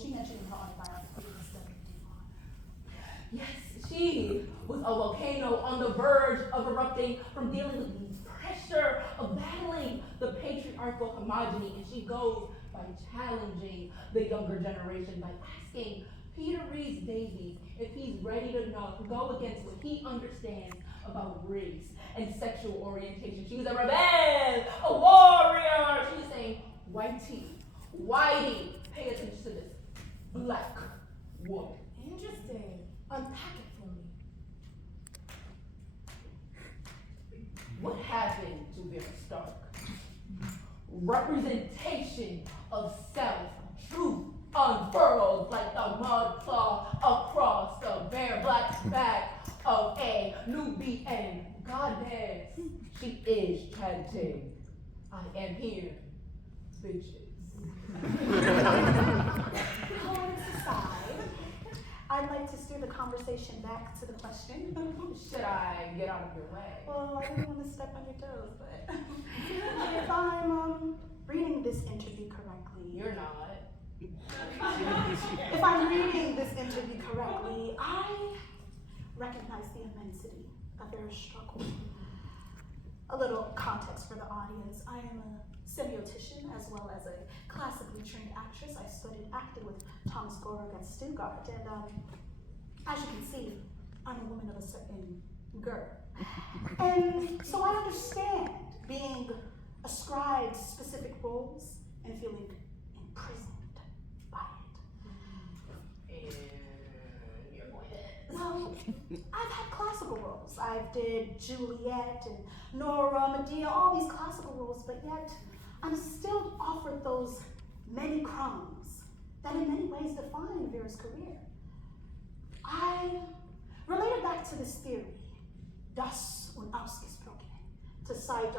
she mentioned in her autobiography in 71. Yes, she was a volcano on the verge of erupting from dealing with the pressure of battling the patriarchal homogeny, and she goes by challenging the younger generation by asking Peter Reese Davies if he's ready to go against what he understands about race and sexual orientation. She's a rebel, a warrior. She's saying, whitey, pay attention to this. Black woman. Interesting. Unpack it for me. What happened to Vera Stark? Representation of self, truth unfurled like the mud claw across the bare black back of a Nubian goddess. She is chanting, I am here, bitches. Comments aside, I'd like to steer the conversation back to the question. Should I get out of your way? Well, I didn't want to step on your toes, but if I'm reading this interview correctly. You're not. If I'm reading this interview correctly, I recognize the immensity of their struggle. A little context for the audience. I am a semiotician as well as a classically trained actress. I studied acting with Thomas Gorog at Stuttgart, and as you can see, I'm a woman of a certain girth. And so I understand being ascribed specific roles and feeling imprisoned by it. And your point is? Well, I've had classical roles. I did Juliet and Nora, Medea, all these classical roles, but yet I'm still offered those many crumbs that in many ways define Vera's career. I related back to this theory, das und ausgesprochen, to cite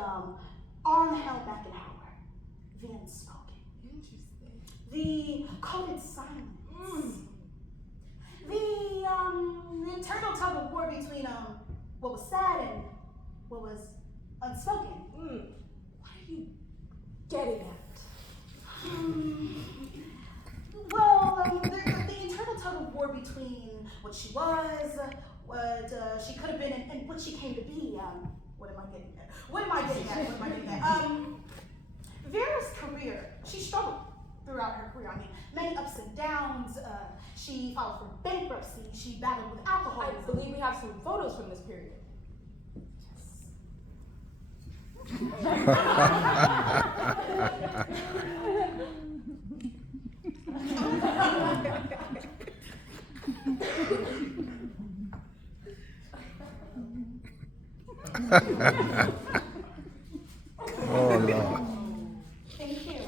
Arnhem Beckenhauer, the unspoken. Interesting. The coded silence. The internal tug of war between what was said and what was unspoken. What are you getting at? Well, the internal tug of war between what she was, what she could have been, and what she came to be. What am I getting at? Vera's career, she struggled throughout her career. I mean, many ups and downs. She filed for bankruptcy. She battled with alcoholism. I believe we have some photos from this period. Oh no. Thank you.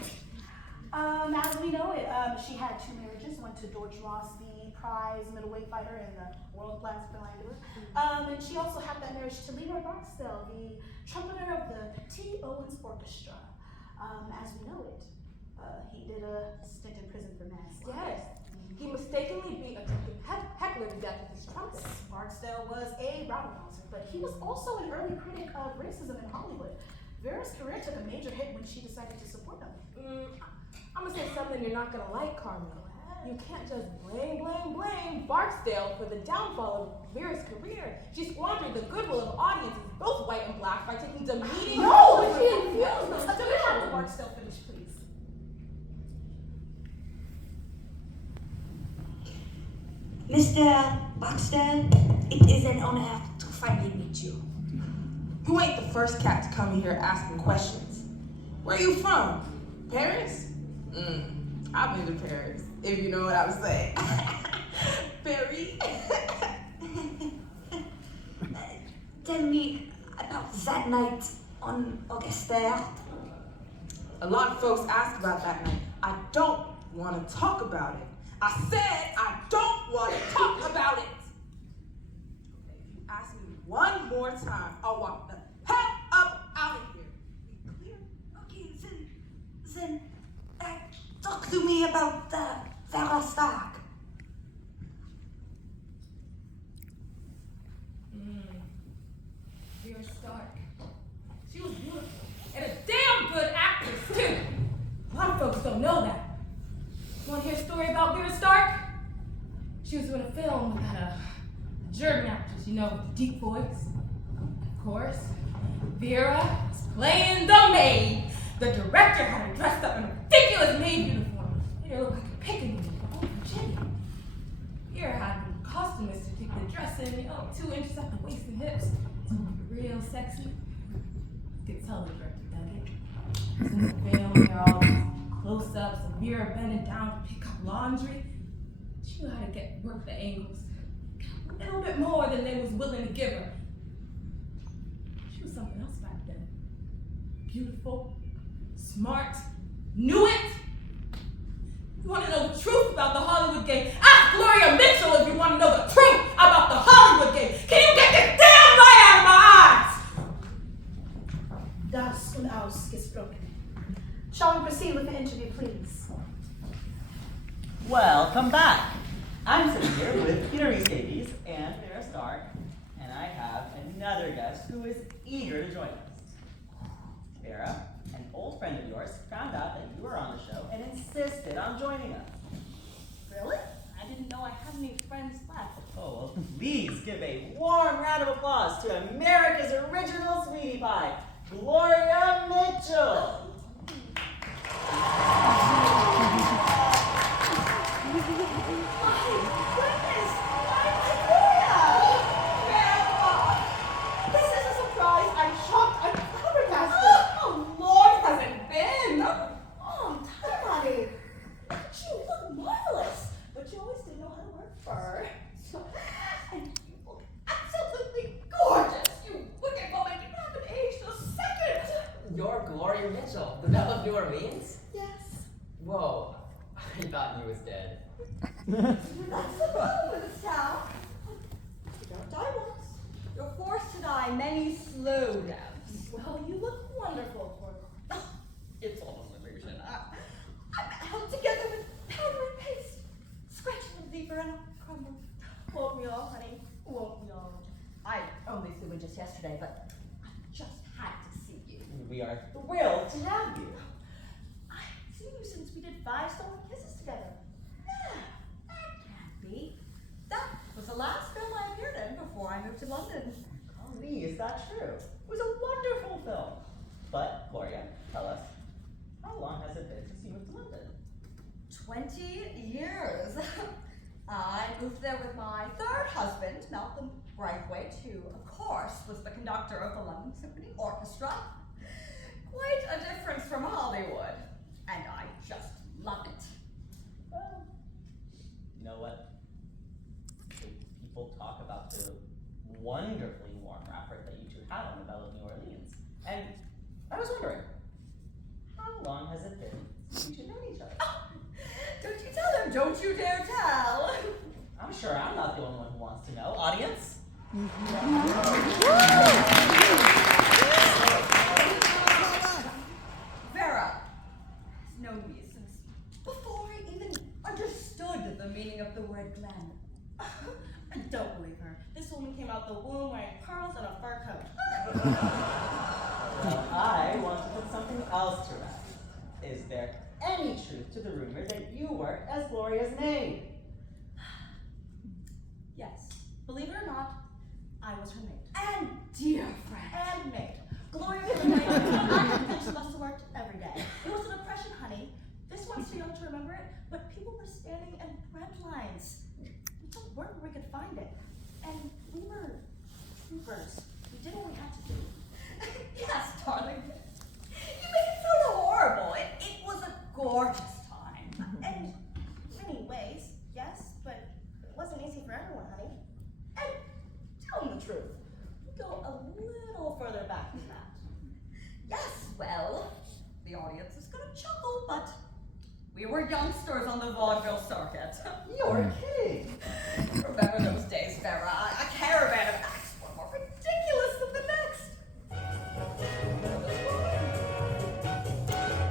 As we know it, she had two marriages, one to George Ross, the prize middleweight fighter and the world-class philanderer. And she also had that marriage to Leroy Barksdale, the trumpeter of the T. Owens Orchestra. As we know it, he did a stint in prison for manslaughter. Yes. He mistakenly beat a heckler to death with his trumpet. Barksdale was a rabble-rouser, but he was also an early critic of racism in Hollywood. Vera's career took a major hit when she decided to support him. I'm gonna say something you're not gonna like, Carmel. You can't just blame Barksdale for the downfall of Vera's career. She squandered the goodwill of audiences, both white and black, by taking demeaning roles when she infused them. Can we have the Barksdale finish, please? Mr. Barksdale, it is an honor to finally meet you. You ain't the first cat to come here asking questions. Where you from? Paris? I've been to Paris, if you know what I'm saying. Paris? Tell me about that night on August 3rd. A lot of folks ask about that night. I don't want to talk about it. I said I don't want to talk about it. If you ask me one more time, I'll walk the hell up out of here. Be clear? Okay, then talk to me about Vera Stark. Vera Stark. She was beautiful. And a damn good actress, too. A lot of folks don't know that. Want to hear a story about Vera Stark? She was doing a film about a German actress, you know, with a deep voice. Of course, Vera was playing the maid. The director had her dressed up in a ridiculous maid uniform. Made her look like a pickaninny from Virginia. Vera had the costumist to keep the dress in, 2 inches up the waist and hips. So real sexy. You could tell the director dug it. In the film, there are all these close-ups of Vera bending down to pick up laundry. She knew how to work the angles. A little bit more than they was willing to give her. She was something else back then. Beautiful, smart, knew it. You want to know the truth about the Hollywood game? Ask Gloria Mitchell if you want to know the truth about the Hollywood game. Can you get this damn light out of my eyes? Das unausgesprochen. Shall we proceed with the interview, please? Welcome back. I'm sitting here with Peter Davies and Vera Stark, and I have another guest who is eager to join us. Vera, an old friend of yours, found out that you were on the show and insisted on joining us. Really? I didn't know I had any friends left. Oh, well, please give a warm round of applause to America's original sweetie pie, Gloria Mitchell. You're Gloria Mitchell, the Belle of New Orleans? Yes. Whoa, I thought you was dead. That's the problem with this town. You don't die once. You're forced to die many slow deaths. Well, you look wonderful for It's almost an illusion. I'm held together with powder and paste. Scratch a little deeper and I'll crumble. Won't we all, honey? Won't we all? I only flew in just yesterday, but I just had to see you. We are thrilled to have you. I've seen you since we did 5 stolen kisses together. Yeah, that can't be. That was the last film I appeared in before I moved to London. Oh, Lee, is that true? It was a wonderful film. But, Gloria, tell us, how long has it been since you moved to London? 20 years. I moved there with my 3rd husband, Malcolm Braithwaite, who, of course, was the conductor of the London Symphony Orchestra. Quite a difference from Hollywood. And I just love it. Well, you know what? People talk about the wonderfully warm rapport that you two had on the Belle of New Orleans. And I was wondering, how long has it been since you two known each other? Don't you tell him, don't you dare tell. I'm sure I'm not the only one who wants to know. Audience? Vera has known me since before I even understood the meaning of the word glam. I don't believe her. This woman came out the womb wearing pearls and a fur coat. Well, I want to put something else to rest. Is there any truth to the rumor that you work as Gloria's maid? Yes. Believe it or not, I was her maid. And dear friend. And maid. Gloria was a maid. I think she must have worked every day. It was a depression, honey. This one's too young to remember it, but people were standing in bread lines. We took word where we could find it. And we were troopers. We did what we had to do. Yes, darling. You make it sound horrible. It was a gorgeous time. And many ways, yes, but it wasn't easy for everyone, honey. And tell them the truth. We go a little further back than that. Yes, well, the audience is gonna chuckle, but we were youngsters on the vaudeville circuit. You're kidding. Remember those days, Vera? A caravan of acts were more ridiculous than the next.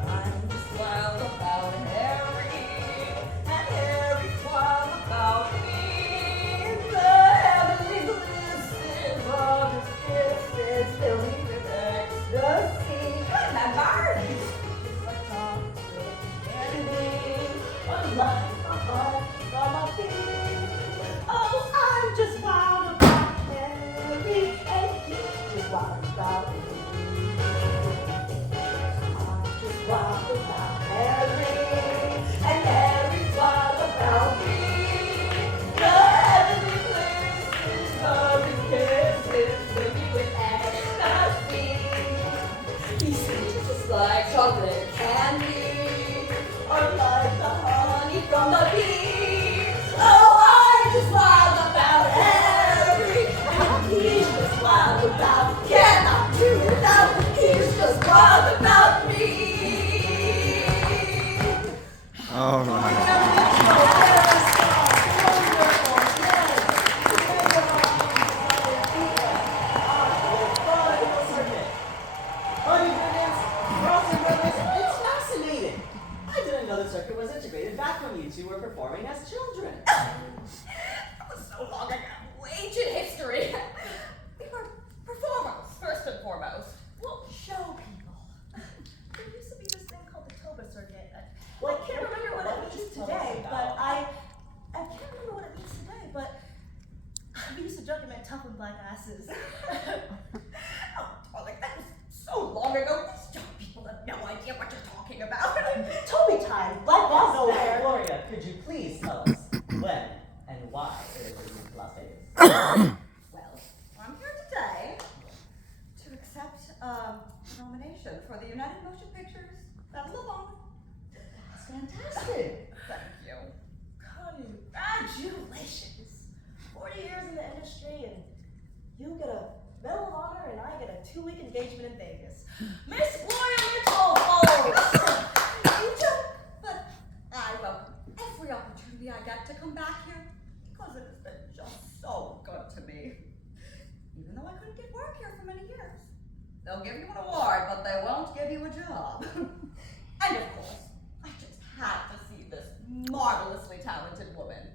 I'm just wild about Harry, and Harry's wild about me. The heavenly bliss is all this kisses, filling with ecstasy. Remember? It's like anything, a one from up here. Oh, I'm just wild about Harry, and he's just wild about me. I'm just wild about Harry, and Harry's wild about me. The heavenly places of his kisses fill me with ecstasy. He seems just like chocolate candy, or like the honey from the bee. Oh, I'm just wild about Harry, and he's just wild about. Cannot do without. He's just wild about me. All right. It's fascinating. I didn't know the circuit was integrated back when you two were performing as children. That was so long ago. Ancient history. We were performers, first and foremost. Well, show people. There used to be this thing called the Toba circuit. Well, I can't remember what it means today, but I can't remember what it means today, but we used to joke it meant tough and black asses. Oh, darling, that was so long ago. These young people have no idea what you're talking about. Toby time, black ass Now, nowhere. Gloria, could you please tell us when and why it is that you moved to Las Vegas? Well, I'm here today to accept a nomination for the United Motion Pictures Medal of Honor. That's fantastic. Thank you. Congratulations. 40 years in the industry, and you get a Medal of Honor, and I get a 2-week engagement in Vegas. Miss Gloria Mitchell, folks! You joke, but I welcome every opportunity I get to come back here because it has been just so good to me. Even though I couldn't get work here for many years. They'll give you an award, but they won't give you a job. And of course, I just had to see this marvelously talented woman.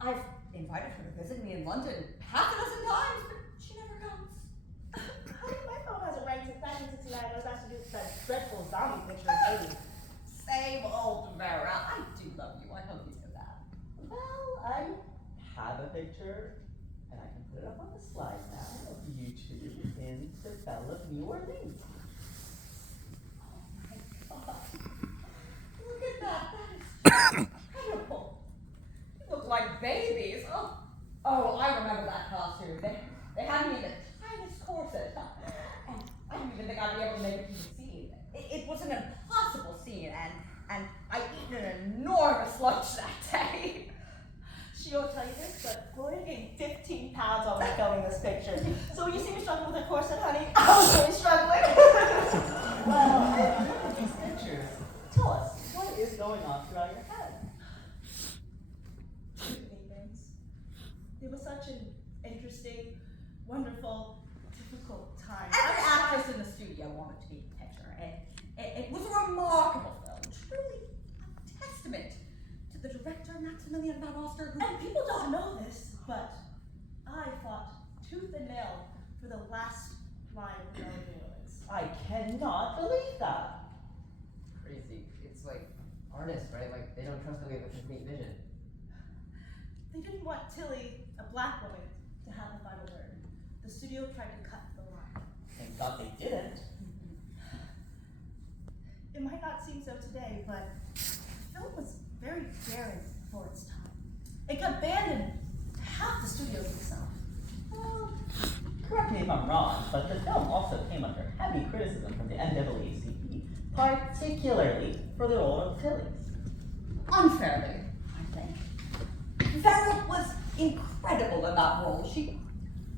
I've invited her to visit me in London half a dozen times, but she never comes. My phone hasn't rang since 1969. I was asked to do that dreadful zombie picture of 80. Same old Vera. I do love you. I hope you know that. Well, I have a picture, and I can put it up on the slide now of you two in the Belle of New Orleans. Oh my God. Look at that. That is incredible. You look like babies. Oh, I remember that costume. They had me in the tiniest corset. And I didn't even think I'd be able to make it through the scene. It was an impossible scene, and I ate an enormous lunch that day. She won't tell you this, but Gloria gained 15 pounds while we were filming this picture. So when you see me struggling with her corset, honey, I was really struggling. Well, and look at these pictures. Tell us, what is going on throughout your head? Too many things. It was such an interesting, wonderful, difficult time. Every actress in the studio wanted to be in the picture, and it was a remarkable film, truly a testament to the director Maximilian van Oster, who... And people don't know this, but I fought tooth and nail for the last line of the New Orleans. I cannot believe that. Crazy. It's like artists, right? Like they don't trust that we have a complete vision. They didn't want Tilly, a black woman, to have the final word. The studio tried to cut the line. Thank God they didn't. It might not seem so today, but the film was very daring for its time. It got banned in half the studios itself. Well, correct me if I'm wrong, but the film also came under heavy criticism from the NAACP, particularly for the role of Tilly. Unfairly, I think. Vera was incredible in that role. She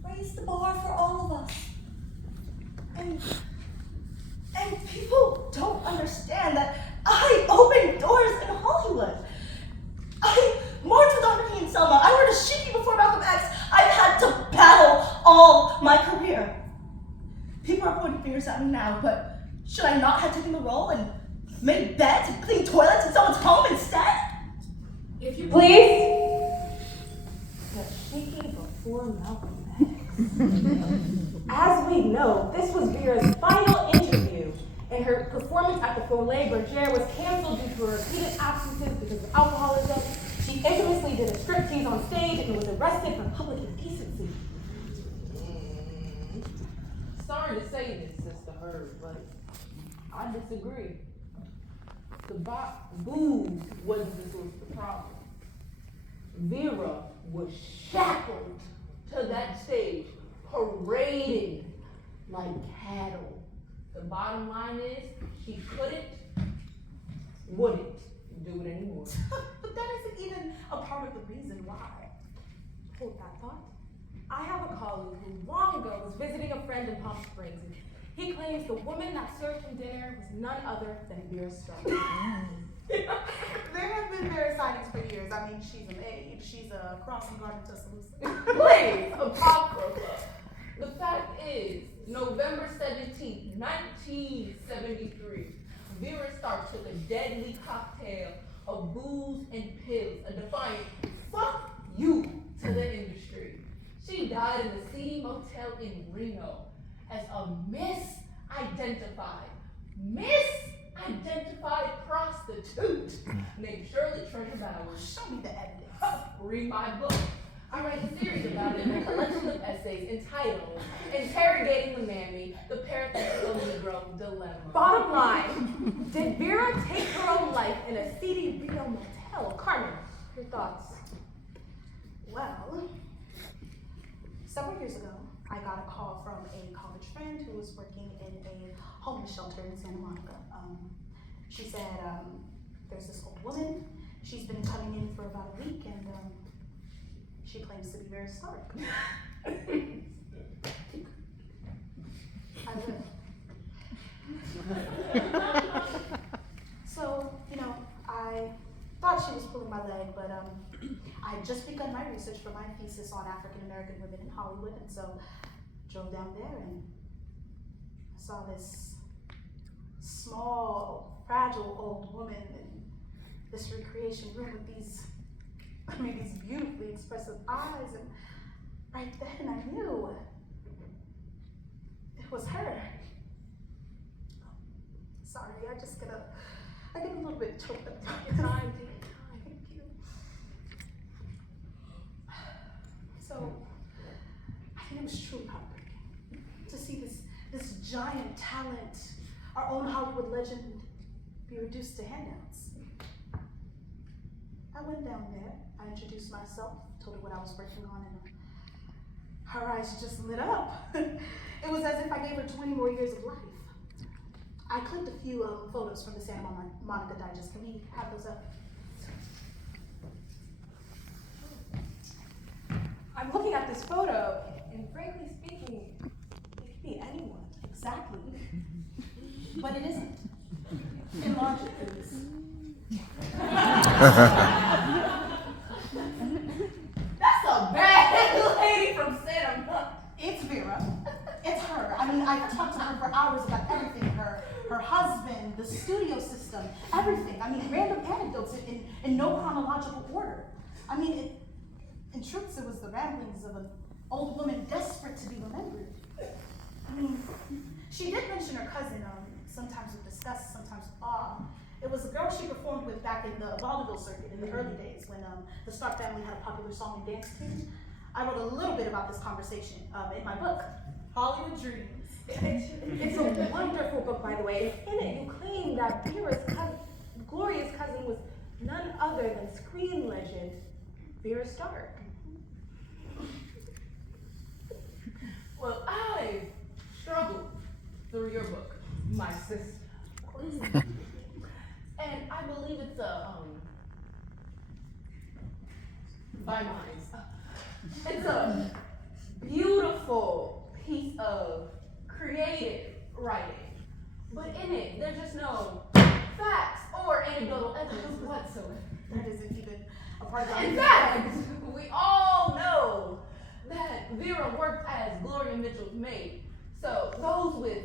raised the bar for all of us. And people don't understand that I opened doors in Hollywood. I marched with Dr. King and Selma. I wore a sheepy before Malcolm X. I've had to battle all my career. People are pointing fingers at me now, but should I not have taken the role and made beds and cleaned toilets in someone's home instead? If you Please? The shaking before Malcolm X. As we know, this was Vera's final interview, and her performance at the Folie Bergère was canceled due to her repeated absences because of alcoholism. on stage and was arrested for public indecency. Sorry to say this, Sister Herb, but I disagree. The booze wasn't the source of the problem. Vera was shackled to that stage, paraded like cattle. The bottom line is, she wouldn't do it anymore. But that isn't even a part of the reason why. Hold that thought. I have a colleague who long ago was visiting a friend in Palm Springs, and he claims the woman that served him dinner was none other than Vera Starks. There have been Vera sightings for years. I mean, she's a maid. She's a crossing guard in Tuscaloosa. Please, Apocrypha. The fact is, November 17th, 1973, Vera Starks took a deadly cocktail of booze and pills, a defiant fuck you to the industry. She died in the seedy motel in Reno as a misidentified prostitute named Shirley Treasure Bowers. Show me the evidence. Read my book. I write a series about it in a collection of essays entitled Interrogating the Mammy, the Parenthetical Negro Dilemma. Bottom line, did Vera take her own life in a seedy Reno motel? Carmen, your thoughts? Well, several years ago, I got a call from a college friend who was working in a homeless shelter in Santa Monica. She said, there's this old woman. She's been coming in for about a week, and she claims to be Vera Stark. I will. So, I thought she was pulling my leg, but I had just begun my research for my thesis on African American women in Hollywood, and so drove down there and I saw this small, fragile old woman in this recreation room with these beautifully expressive eyes, and right then I knew it was her. Sorry, I get a little bit choked up. Take your time, take your time. Thank you. So, I think it was truly heartbreaking to see this giant talent, our own Hollywood legend, be reduced to handouts. I went down there, I introduced myself, told her what I was working on, and her eyes just lit up. It was as if I gave her 20 more years of life. I clipped a few photos from the Santa Monica Digest. Can we have those up? I'm looking at this photo, and frankly speaking, it could be anyone. Exactly. But it isn't. Enlarge it, please. That's a bad lady from Santa Monica. It's Vera. It's her. I mean, I talked to her for hours about everything. Her husband, the studio system, everything. I mean, random anecdotes in no chronological order. I mean, in truth, it was the ramblings of an old woman desperate to be remembered. I mean, she did mention her cousin, sometimes with disgust, sometimes with awe. It was a girl she performed with back in the vaudeville circuit in the early days when the Stark family had a popular song and dance team. I wrote a little bit about this conversation in my book, Hollywood Dreams. It's a wonderful book, by the way. In it, you claim that Gloria's cousin was none other than screen legend Vera Stark. Well, I struggled through your book, my sister, of course. And I believe it's by mine. It's a beautiful piece of creative writing. But in it, there's just no facts or anecdotal evidence whatsoever. That isn't even a part of In fact, we all know that Vera worked as Gloria Mitchell's maid. So those with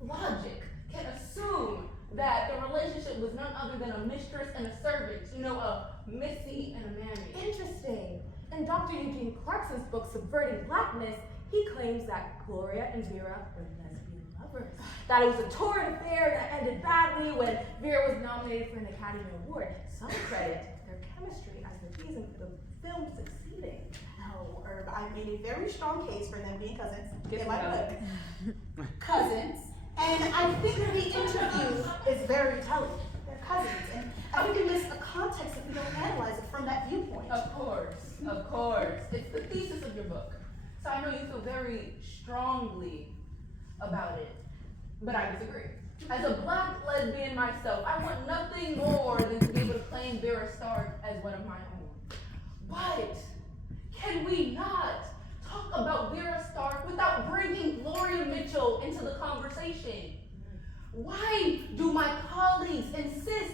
logic can assume that the relationship was none other than a mistress and a servant, a missy and a mammy. Interesting. In Dr. Eugene Clarkson's book, Subverting Blackness, he claims that Gloria and Vera were lesbian lovers. That it was a torrid affair that ended badly when Vera was nominated for an Academy Award. Some credit their chemistry as the reason for the film succeeding. No, Herb, I made a very strong case for them being cousins. Get in my them book. Cousins. And I think the interview is very telling. They're cousins. And I think we miss a context if we don't analyze it from that viewpoint. Of course. It's the thesis of your book. So I know you feel very strongly about it, but I disagree. As a black lesbian myself, I want nothing more than to be able to claim Vera Starks as one of my own. But can we not talk about Vera Starks without bringing Gloria Mitchell into the conversation? Why do my colleagues insist